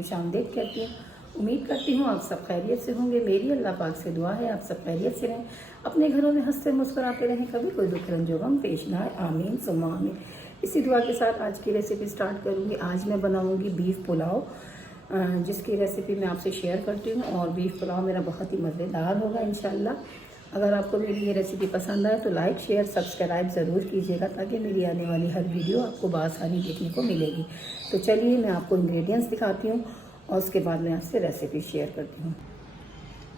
खुशामदीद कहती हूँ। उम्मीद करती हूँ आप सब खैरियत से होंगे। मेरी अल्लाह पाक से दुआ है आप सब खैरियत से रहें, अपने घरों में हंसते मुस्कुराते रहें, कभी कोई दुख रंजो गम पेश ना आए। आमीन सुम्मा आमीन। इसी दुआ के साथ आज की रेसिपी स्टार्ट करूँगी। आज मैं बनाऊँगी बीफ पुलाव, जिसकी रेसिपी मैं आपसे शेयर करती हूँ। और बीफ पुलाव मेरा बहुत ही मज़ेदार होगा इंशाल्लाह। अगर आपको मेरी ये रेसिपी पसंद आए तो लाइक शेयर सब्सक्राइब ज़रूर कीजिएगा, ताकि मेरी आने वाली हर वीडियो आपको बआसानी देखने को मिलेगी। तो चलिए मैं आपको इंग्रेडिएंट्स दिखाती हूँ और उसके बाद मैं आपसे रेसिपी शेयर करती हूँ।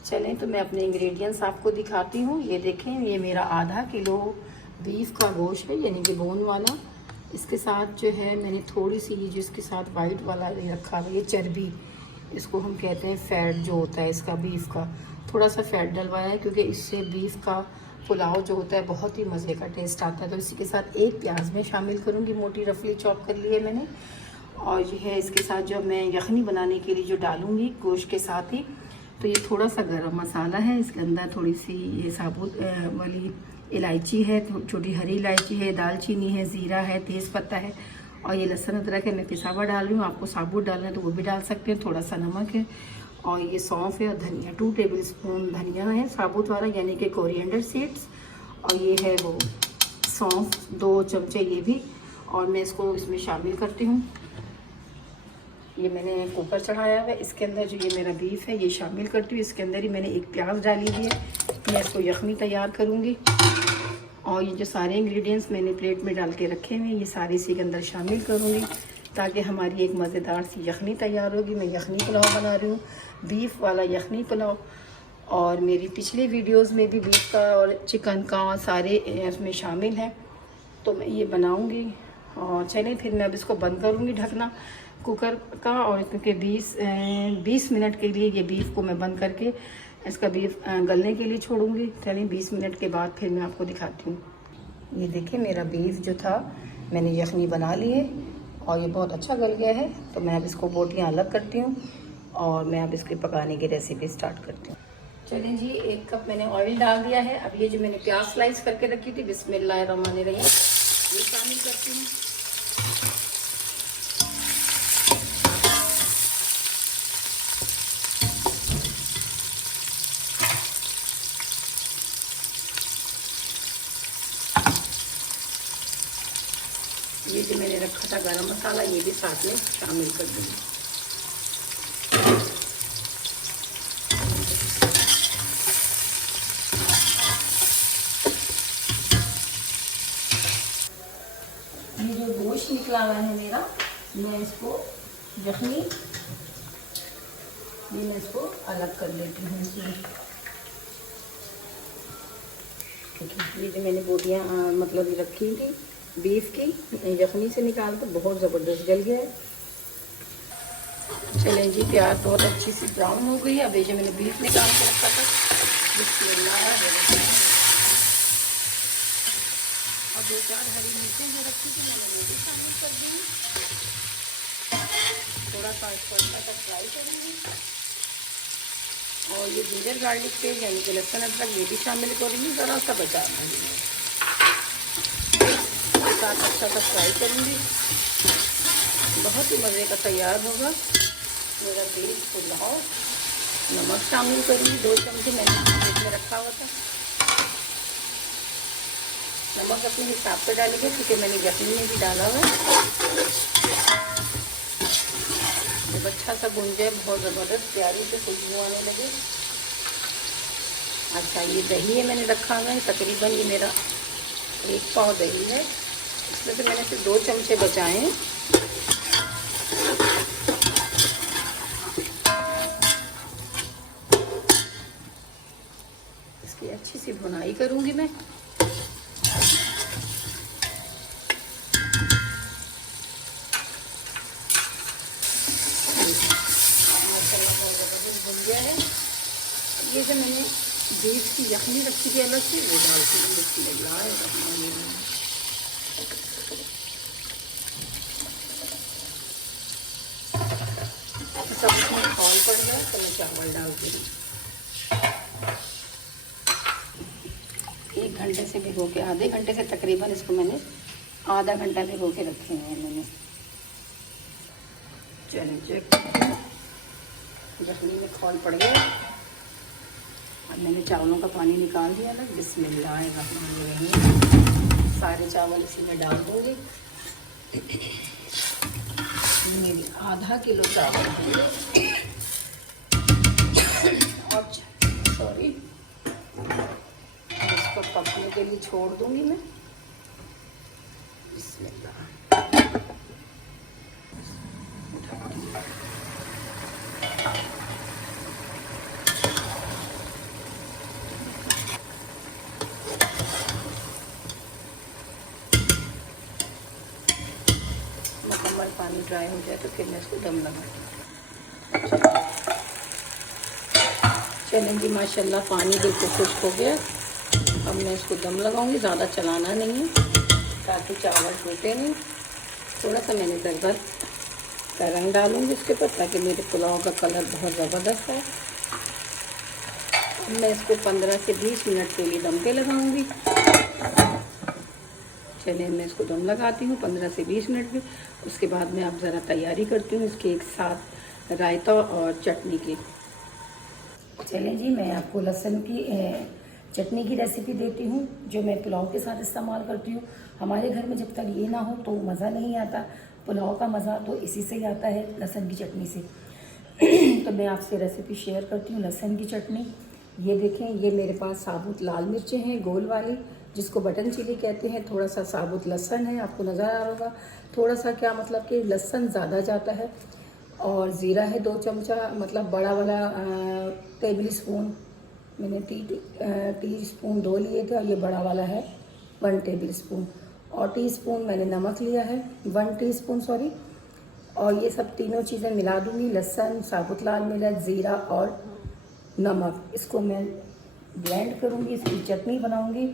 चलें तो मैं अपने इंग्रेडिएंट्स आपको दिखाती हूँ। ये देखें, ये मेरा आधा किलो बीफ का गोश्त है, यानी कि बोन वाला। इसके साथ जो है मैंने थोड़ी सी ये जिसके साथ वाइट वाला ये रखा है, ये चर्बी, इसको हम कहते हैं फ़ैट जो होता है इसका, बीफ का थोड़ा सा फ़ैट डलवाया है, क्योंकि इससे बीफ का पुलाव जो होता है बहुत ही मज़े का टेस्ट आता है। तो इसी के साथ एक प्याज में शामिल करूँगी, मोटी रफली चॉप कर ली है मैंने। और ये है इसके साथ जो मैं यखनी बनाने के लिए जो डालूँगी गोश्त के साथ ही, तो ये थोड़ा सा गरम मसाला है, इसके अंदर थोड़ी सी ये साबुत वाली इलायची है, छोटी हरी इलायची है, दालचीनी है, ज़ीरा है, तेज़पत्ता है, और ये लहसुन अदरक है। मैं पिसा हुआ डाल रही हूँ, आपको साबुत डालना है तो वो भी डाल सकते हैं। थोड़ा सा नमक है, और ये सौंफ है और धनिया, 2 टेबल स्पून धनिया है साबुत वाला, यानी कि कोरिएंडर सीड्स। और ये है वो सौंफ 2 चमचे ये भी, और मैं इसको इसमें शामिल करती हूँ। ये मैंने कुकर चढ़ाया हुआ है, इसके अंदर जो ये मेरा बीफ है ये शामिल करती हूँ। इसके अंदर ही मैंने एक प्याज डाली हुई है, मैं इसको यखनी तैयार करूँगी। और ये जो सारे इंग्रेडिएंट्स मैंने प्लेट में डाल के रखे हुए हैं ये सारे इसी के अंदर शामिल करूँगी, ताकि हमारी एक मज़ेदार सी यखनी तैयार होगी। मैं यखनी पुलाव बना रही हूँ, बीफ वाला यखनी पुलाव। और मेरी पिछली वीडियोस में भी बीफ का और चिकन का सारे इसमें शामिल हैं, तो मैं ये बनाऊँगी। और चलिए फिर मैं अब इसको बंद करूँगी ढकना कुकर का, और क्योंकि 20 मिनट के लिए ये बीफ को मैं बंद करके इसका बीफ गलने के लिए छोड़ूंगी। चलिए 20 मिनट के बाद फिर मैं आपको दिखाती हूँ। ये देखिए मेरा बीफ जो था मैंने यखनी बना ली है और ये बहुत अच्छा गल गया है। तो मैं अब इसको बोटियाँ अलग करती हूँ और मैं अब इसके पकाने की रेसिपी स्टार्ट करती हूँ। चलिए जी, 1 कप मैंने ऑयल डाल दिया है। अब ये जो मैंने प्याज स्लाइस करके रखी थी, बिस्मिल्लाहिर्रहमानिर्रहीम, ये शामिल करती हूँ। ये जो मैंने रखा था गरम मसाला ये भी साथ में शामिल कर दूँगी। ये जो गोश्त निकला हुआ है मेरा, मैं इसको यखनी ये मैं इसको अलग कर लेती हूँ इसमें। ये जो मैंने बोटियाँ मतलब ये रखी थी बीफ की, यखनी से निकाल कर बहुत ज़बरदस्त जल गया है। चलें जी, प्याज बहुत अच्छी सी ब्राउन हो गई है। अब ये जो मैंने बीफ निकाल के रखा था और 2-4 हरी मिर्चें जो रखी थी मैंने वो भी शामिल कर दी। थोड़ा सा इसको अंदर तक फ्राई करूँगी। और ये जिंजर गार्लिक पेस्ट यानी कि लहसुन अदरक ये भी शामिल करूँगी, ज़रा सा बचा साथ अच्छा सा फ्राई करूँगी। बहुत ही मज़े का तैयार होगा मेरा बीफ पुलाव। नमक शामिल करूँगी, 2 चमचे मैंने प्लेट में रखा हुआ था। नमक अपने हिसाब से डालेंगे, क्योंकि मैंने यखनी में भी डाला हुआ है। जब अच्छा सा भुन जाए, बहुत ज़बरदस्त प्यारी से खुशबू आने लगे। अच्छा, ये दही है मैंने रखा हुआ है, तकरीबन ये मेरा 1 पाव दही है। इसमें से मैंने सिर्फ 2 चमचे बचाए हैं। इसकी अच्छी सी भुनाई करूंगी मैं। भुन गया है। ये जो मैंने बीफ की यखनी रखी थी अलग से, वो डालती हूँ। सब इसमें खौल पड़ गया तो मैं चावल डाल दूँगी। 1 घंटे से भिगो के, आधे घंटे से तकरीबन इसको मैंने आधा घंटा भिगो के रखे हैं मैंने। चलिए चेक जखनी में खौल पड़ गया। अब मैंने चावलों का पानी निकाल दिया ना। बिस्मिल्लाहिर्रहमानिर्रहीम। सारे चावल इसी में डाल दूँगी। मेरी आधा किलो चावल और सॉरी इसको पकने के लिए छोड़ दूँगी मैं। बिस्मिल्लाह। मुकम्मल पानी ड्राई हो जाए तो फिर मैं इसको दम लगा। चलें जी, माशाल्लाह पानी बिल्कुल खुश्क हो गया। अब मैं इसको दम लगाऊंगी। ज़्यादा चलाना नहीं है ताकि चावल टूटे नहीं। थोड़ा सा मैंने ज़रदर का रंग डालूंगी इसके ऊपर ताकि मेरे पुलाव का कलर बहुत ज़बरदस्त है। अब मैं इसको 15 से 20 मिनट के लिए दम पे लगाऊंगी। चलिए मैं इसको दम लगाती हूँ 15 से 20 मिनट में। उसके बाद मैं अब ज़रा तैयारी करती हूँ इसके एक साथ रायता और चटनी की। चलें जी, मैं आपको लहसुन की चटनी की रेसिपी देती हूँ जो मैं पुलाव के साथ इस्तेमाल करती हूँ। हमारे घर में जब तक ये ना हो तो मज़ा नहीं आता। पुलाव का मज़ा तो इसी से ही आता है, लहसुन की चटनी से। तो मैं आपसे रेसिपी शेयर करती हूँ लहसुन की चटनी। ये देखें, ये मेरे पास साबुत लाल मिर्चें हैं, गोल वाली, जिसको बटन चिली कहते हैं। थोड़ा सा साबुत लहसुन है, आपको नज़र आ रहा होगा। थोड़ा सा क्या मतलब कि लहसुन ज़्यादा जाता है। और ज़ीरा है 2 चमचा, मतलब बड़ा वाला टेबल स्पून। मैंने टी स्पून 2 लिए थे और ये बड़ा वाला है 1 टेबल स्पून। और टीस्पून मैंने नमक लिया है 1 टीस्पून सॉरी। और ये सब तीनों चीज़ें मिला दूँगी, लहसुन, साबुत लाल मिर्च, ज़ीरा और नमक। इसको मैं ब्लेंड करूँगी, इसकी चटनी बनाऊँगी।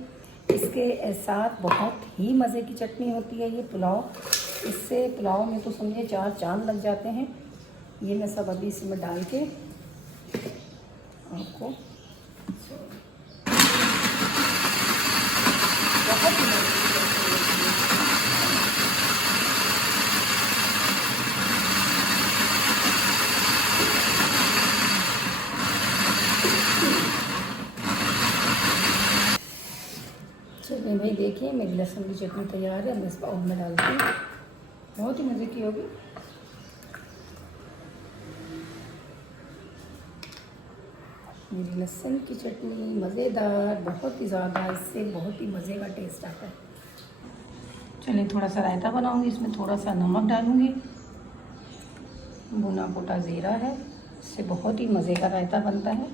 इसके साथ बहुत ही मज़े की चटनी होती है ये पुलाव। इससे पुलाव में तो समझे 4 चांद लग जाते हैं। ये मैं सब अभी इसमें डाल के आपको बहुत ही चलिए भाई, देखिए मेरी लहसुन की चटनी तैयार है। मैं इस बाउल में डालती हूँ। बहुत ही मज़े की होगी। मेरी लहसुन की चटनी मज़ेदार, बहुत ही ज़्यादा, इससे बहुत ही मज़े का टेस्ट आता है। चलिए थोड़ा सा रायता बनाऊंगी। इसमें थोड़ा सा नमक डालूंगी। भुना कुटा ज़ीरा है, इससे बहुत ही मज़े का रायता बनता है।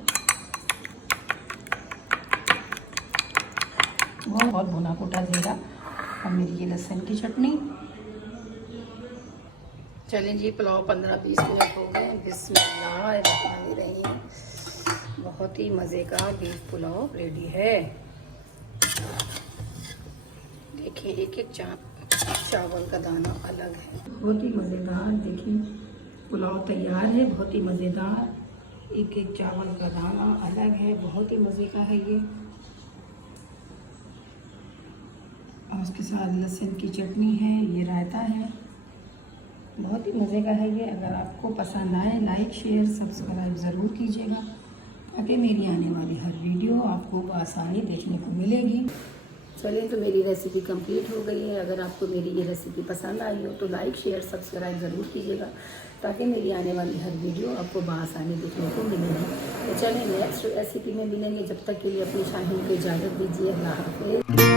बहुत भुना कुटा ज़ीरा और मेरी ये लहसुन की चटनी। चलें जी, पुलाव 15-20 मिनट हो गए। बिस्मिल्लाहिर्रहमानिर्रहीम। बहुत ही मज़े का बीफ पुलाव रेडी है। देखिए एक एक चावल का दाना अलग है। बहुत ही मज़ेदार, देखिए पुलाव तैयार है। बहुत ही मज़ेदार, एक एक चावल का दाना अलग है। बहुत ही मज़े का है ये। और उसके साथ लहसुन की चटनी है, ये रायता है। बहुत ही मज़े का है ये। अगर आपको पसंद आए लाइक शेयर सब्सक्राइब ज़रूर कीजिएगा ताकि मेरी आने वाली हर वीडियो आपको आसानी देखने को मिलेगी। चलिए तो मेरी रेसिपी कंप्लीट हो गई है। अगर आपको मेरी ये रेसिपी पसंद आई हो तो लाइक शेयर सब्सक्राइब ज़रूर कीजिएगा ताकि मेरी आने वाली हर वीडियो आपको आसानी देखने को मिलेगी। तो चलिए नेक्स्ट रेसिपी में मिलेंगे। जब तक के लिए अपनी शाहीन को इजाज़त दीजिए। अल्लाह हाफ़िज़।